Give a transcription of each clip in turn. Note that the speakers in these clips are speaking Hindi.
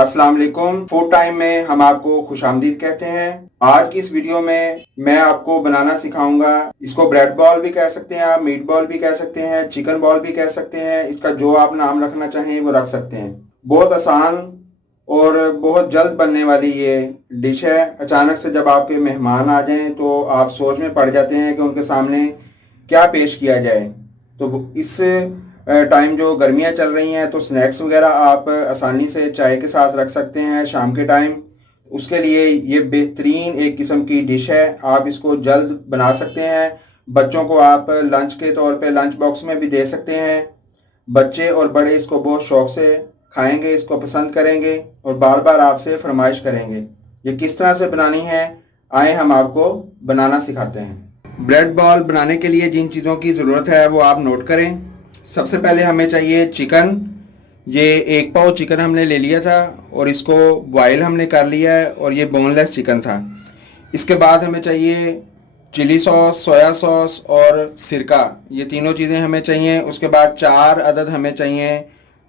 अस्सलाम वालेकुम। फूड टाइम में हम आपको खुशामदीद कहते हैं। आज की इस वीडियो में मैं आपको बनाना सिखाऊंगा। इसको ब्रेड बॉल भी कह सकते हैं, आप मीट बॉल भी कह सकते हैं, चिकन बॉल भी कह सकते हैं। इसका जो आप नाम रखना चाहें वो रख सकते हैं। बहुत आसान और बहुत जल्द बनने वाली ये डिश है। अचानक से जब आपके मेहमान आ जाएं तो आप सोच में पड़ जाते हैं कि उनके सामने क्या पेश किया जाए। तो इस टाइम जो गर्मियाँ चल रही हैं तो स्नैक्स वगैरह आप आसानी से चाय के साथ रख सकते हैं शाम के टाइम। उसके लिए ये बेहतरीन एक किस्म की डिश है। आप इसको जल्द बना सकते हैं। बच्चों को आप लंच के तौर पे लंच बॉक्स में भी दे सकते हैं। बच्चे और बड़े इसको बहुत शौक से खाएंगे, इसको पसंद करेंगे और बार बार आपसे फरमाइश करेंगे। ये किस तरह से बनानी है, आए हम आपको बनाना सिखाते हैं। ब्रेड बॉल बनाने के लिए जिन चीज़ों की ज़रूरत है वो आप नोट करें। सबसे पहले हमें चाहिए चिकन। ये 1 पाव चिकन हमने ले लिया था और इसको बॉयल हमने कर लिया है और ये बोनलेस चिकन था। इसके बाद हमें चाहिए चिली सॉस, सोया सॉस और सिरका। ये तीनों चीज़ें हमें चाहिए। उसके बाद 4 अदद हमें चाहिए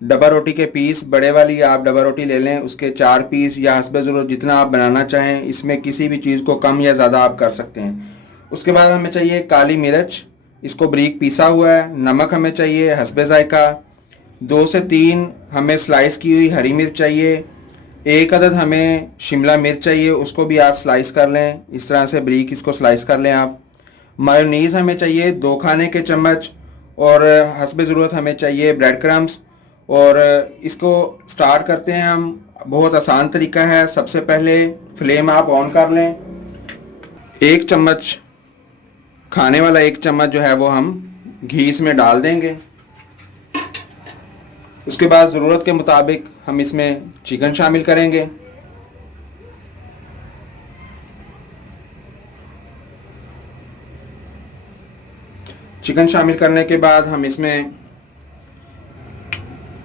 डबा रोटी के पीस। बड़े वाली आप डबा रोटी ले लें, उसके 4 पीस या हस्बे ज़रूरत जितना आप बनाना चाहें। इसमें किसी भी चीज़ को कम या ज़्यादा आप कर सकते हैं। उसके बाद हमें चाहिए काली मिर्च, इसको बारीक पीसा हुआ है। नमक हमें चाहिए हस्बे ज़ायका। 2 से 3 हमें स्लाइस की हुई हरी मिर्च चाहिए। 1 अदद हमें शिमला मिर्च चाहिए, उसको भी आप स्लाइस कर लें। इस तरह से बारीक इसको स्लाइस कर लें आप। मायोनीज़ हमें चाहिए 2 खाने के चम्मच और हस्बे ज़रूरत हमें चाहिए ब्रेड क्रम्स। और इसको स्टार्ट करते हैं हम। बहुत आसान तरीका है। सबसे पहले फ्लेम आप ऑन कर लें। 1 चम्मच खाने वाला 1 चम्मच जो है वो हम घी इसमें डाल देंगे। उसके बाद ज़रूरत के मुताबिक हम इसमें चिकन शामिल करेंगे। चिकन शामिल करने के बाद हम इसमें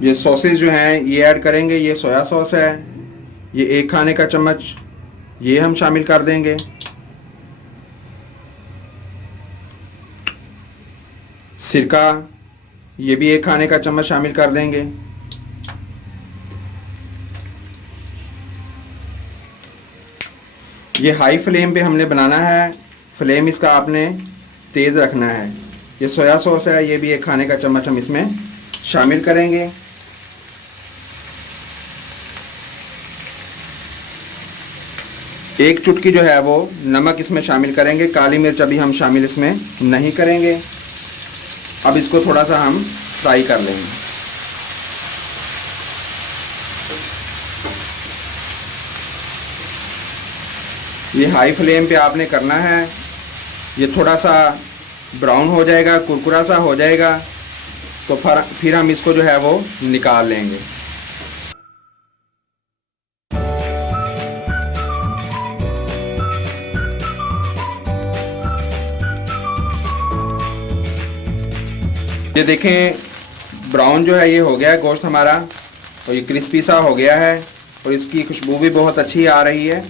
ये सॉसेज जो हैं ये ऐड करेंगे। ये सोया सॉस है, ये 1 खाने का चम्मच ये हम शामिल कर देंगे। सिरका ये भी 1 खाने का चम्मच शामिल कर देंगे। ये हाई फ्लेम पे हमने बनाना है। फ्लेम इसका आपने तेज़ रखना है। ये सोया सॉस है, ये भी 1 खाने का चम्मच हम इसमें शामिल करेंगे। एक चुटकी जो है वो नमक इसमें शामिल करेंगे। काली मिर्च अभी हम शामिल इसमें नहीं करेंगे। अब इसको थोड़ा सा हम फ्राई कर लेंगे। ये हाई फ्लेम पे आपने करना है। ये थोड़ा सा ब्राउन हो जाएगा, कुरकुरा सा हो जाएगा तो फिर हम इसको जो है वो निकाल लेंगे। ये देखें ब्राउन जो है ये हो गया है गोश्त हमारा, और ये क्रिस्पी सा हो गया है और इसकी खुशबू भी बहुत अच्छी आ रही है।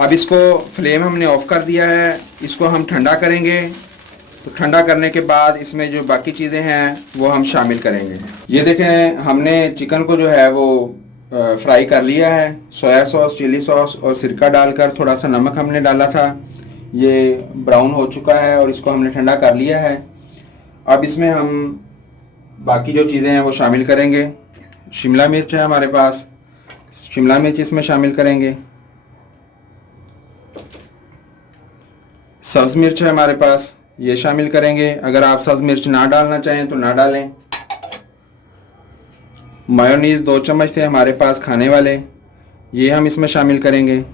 अब इसको फ्लेम हमने ऑफ़ कर दिया है। इसको हम ठंडा करेंगे। तो ठंडा करने के बाद इसमें जो बाकी चीज़ें हैं वो हम शामिल करेंगे। ये देखें हमने चिकन को जो है वो फ्राई कर लिया है। सोया सॉस, चिली सॉस और सिरका डालकर, थोड़ा सा नमक हमने डाला था। ये ब्राउन हो चुका है और इसको हमने ठंडा कर लिया है। अब इसमें हम बाकी जो चीज़ें हैं वो शामिल करेंगे। शिमला मिर्च है हमारे पास, शिमला मिर्च इसमें शामिल करेंगे। सब्ज़ मिर्च है हमारे पास, ये शामिल करेंगे। अगर आप सब्ज़ मिर्च ना डालना चाहें तो ना डालें। मायोनीज़ 2 चम्मच थे हमारे पास खाने वाले, ये हम इसमें शामिल करेंगे।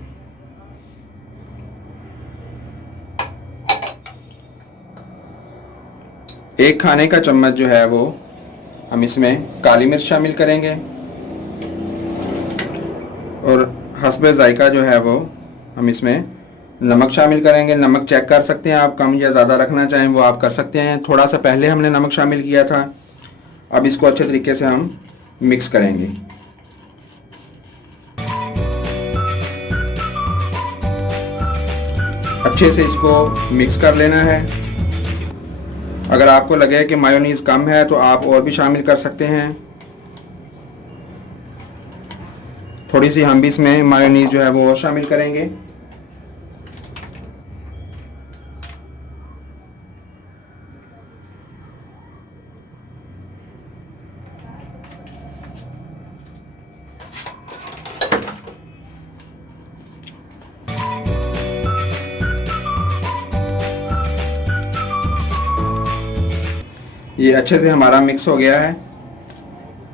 एक खाने का चम्मच जो है वो हम इसमें काली मिर्च शामिल करेंगे। और हस्बे ज़ायका जो है वो हम इसमें नमक शामिल करेंगे। नमक चेक कर सकते हैं आप, कम या ज़्यादा रखना चाहें वो आप कर सकते हैं। थोड़ा सा पहले हमने नमक शामिल किया था। अब इसको अच्छे तरीके से हम मिक्स करेंगे। अच्छे से इसको मिक्स कर लेना है। अगर आपको लगे कि मायोनीज़ कम है तो आप और भी शामिल कर सकते हैं। थोड़ी सी हम भी इसमें मायोनीज जो है वो और शामिल करेंगे। ये अच्छे से हमारा मिक्स हो गया है।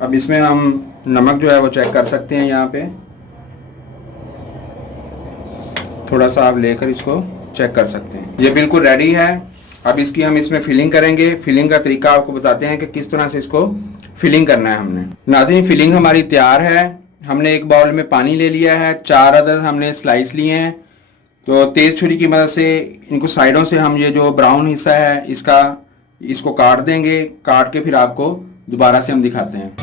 अब इसमें हम नमक जो है वो चेक कर सकते हैं। यहाँ पे थोड़ा सा आप लेकर इसको चेक कर सकते हैं। ये बिल्कुल रेडी है। अब इसकी हम इसमें फिलिंग करेंगे। फिलिंग का तरीका आपको बताते हैं कि किस तरह से इसको फिलिंग करना है हमने। नाज़रीन, फिलिंग हमारी तैयार है। हमने एक बाउल में पानी ले लिया है, 4 अदद हमने स्लाइस लिए हैं। तो तेज़ छुरी की मदद से इनको साइडों से हम ये जो ब्राउन हिस्सा है इसको काट देंगे। काट के फिर आपको दोबारा से हम दिखाते हैं।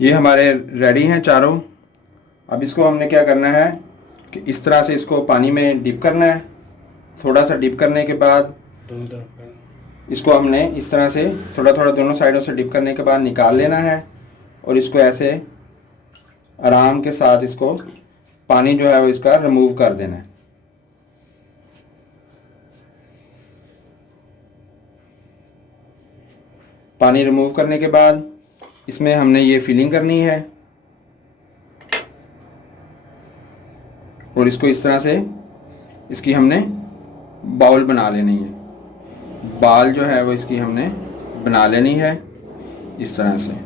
ये हमारे रेडी हैं चारों। अब इसको हमने क्या करना है कि इस तरह से इसको पानी में डिप करना है। थोड़ा सा डिप करने के बाद इसको हमने इस तरह से थोड़ा थोड़ा दोनों साइडों से डिप करने के बाद निकाल लेना है और इसको ऐसे आराम के साथ इसको पानी जो है वो इसका रिमूव कर देना है। पानी रिमूव करने के बाद इसमें हमने ये फिलिंग करनी है और इसको इस तरह से इसकी हमने बाउल बना लेनी है। बाल जो है वो इसकी हमने बना लेनी है इस तरह से।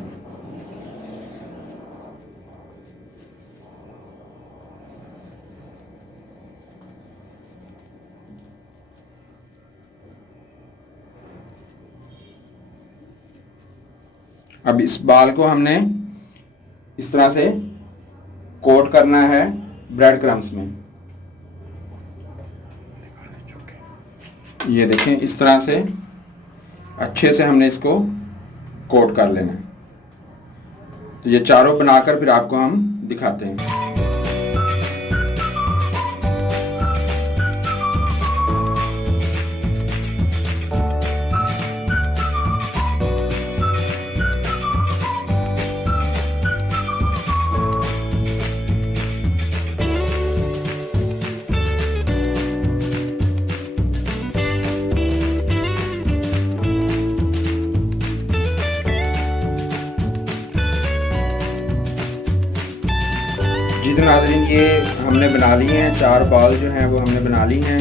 अब इस बाल को हमने इस तरह से कोट करना है ब्रेड क्रम्स में। ये देखें, इस तरह से अच्छे से हमने इसको कोट कर लेना है। तो ये चारों बनाकर फिर आपको हम दिखाते हैं। जी तो नाज़रीन, ये हमने बना ली हैं। 4 बॉल जो हैं वो हमने बना ली हैं।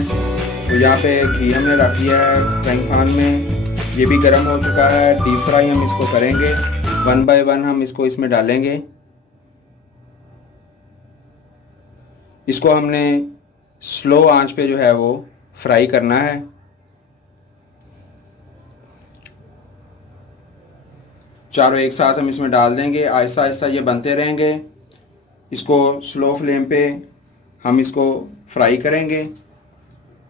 तो यहाँ पे घी हमने रख दिया है फ्राइंग पैन में। ये भी गर्म हो चुका है। डीप फ्राई हम इसको करेंगे। 1 बाय 1 हम इसको इसमें डालेंगे। इसको हमने स्लो आंच पे जो है वो फ्राई करना है। चारों एक साथ हम इसमें डाल देंगे। आहिस्ता आहिस्ता ये बनते रहेंगे। इसको स्लो फ्लेम पे हम इसको फ्राई करेंगे,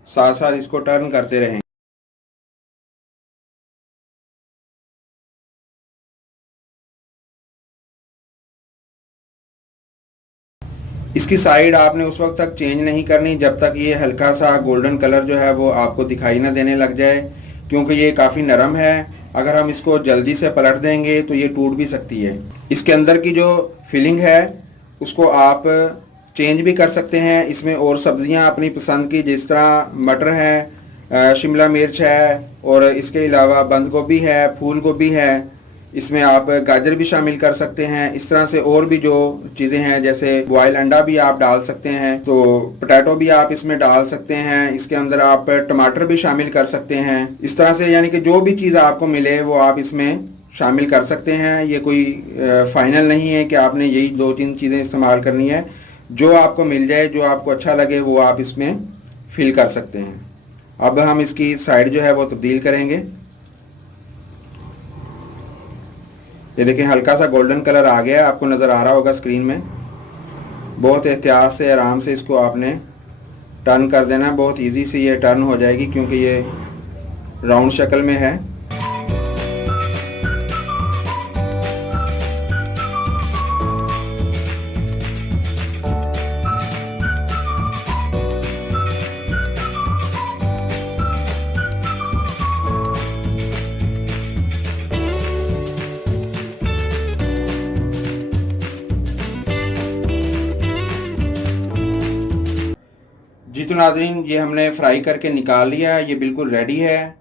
साथ साथ इसको टर्न करते रहेंगे। इसकी साइड आपने उस वक्त तक चेंज नहीं करनी जब तक ये हल्का सा गोल्डन कलर जो है वो आपको दिखाई ना देने लग जाए, क्योंकि ये काफ़ी नरम है। अगर हम इसको जल्दी से पलट देंगे तो ये टूट भी सकती है। इसके अंदर की जो फिलिंग है उसको आप चेंज भी कर सकते हैं। इसमें और सब्जियां अपनी पसंद की, जिस तरह मटर है, शिमला मिर्च है और इसके अलावा बंद गोभी है, फूल गोभी है। इसमें आप गाजर भी शामिल कर सकते हैं। इस तरह से और भी जो चीज़ें हैं, जैसे बॉयल अंडा भी आप डाल सकते हैं, तो पोटैटो भी आप इसमें डाल सकते हैं। इसके अंदर आप टमाटर भी शामिल कर सकते हैं। इस तरह से यानी कि जो भी चीज़ आपको मिले वो आप इसमें शामिल कर सकते हैं। ये कोई फाइनल नहीं है कि आपने यही 2-3 चीज़ें इस्तेमाल करनी है। जो आपको मिल जाए, जो आपको अच्छा लगे, वो आप इसमें फिल कर सकते हैं। अब हम इसकी साइड जो है वो तब्दील करेंगे। ये देखें, हल्का सा गोल्डन कलर आ गया है, आपको नज़र आ रहा होगा स्क्रीन में। बहुत एहतियात से आराम से इसको आपने टर्न कर देना है। बहुत इजी से ये टर्न हो जाएगी क्योंकि ये राउंड शक्ल में है। नाज़रीन, ये हमने फ्राई करके निकाल लिया, ये बिल्कुल रेडी है।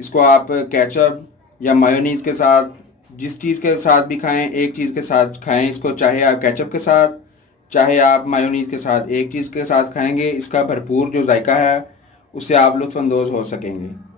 इसको आप केचप या मायोनीज़ के साथ, जिस चीज़ के साथ भी खाएं, एक चीज़ के साथ खाएं इसको। चाहे आप केचप के साथ, चाहे आप मायोनीज़ के साथ, एक चीज़ के साथ खाएंगे, इसका भरपूर जो जायका है उससे आप लुत्फ़अंदोज़ हो सकेंगे।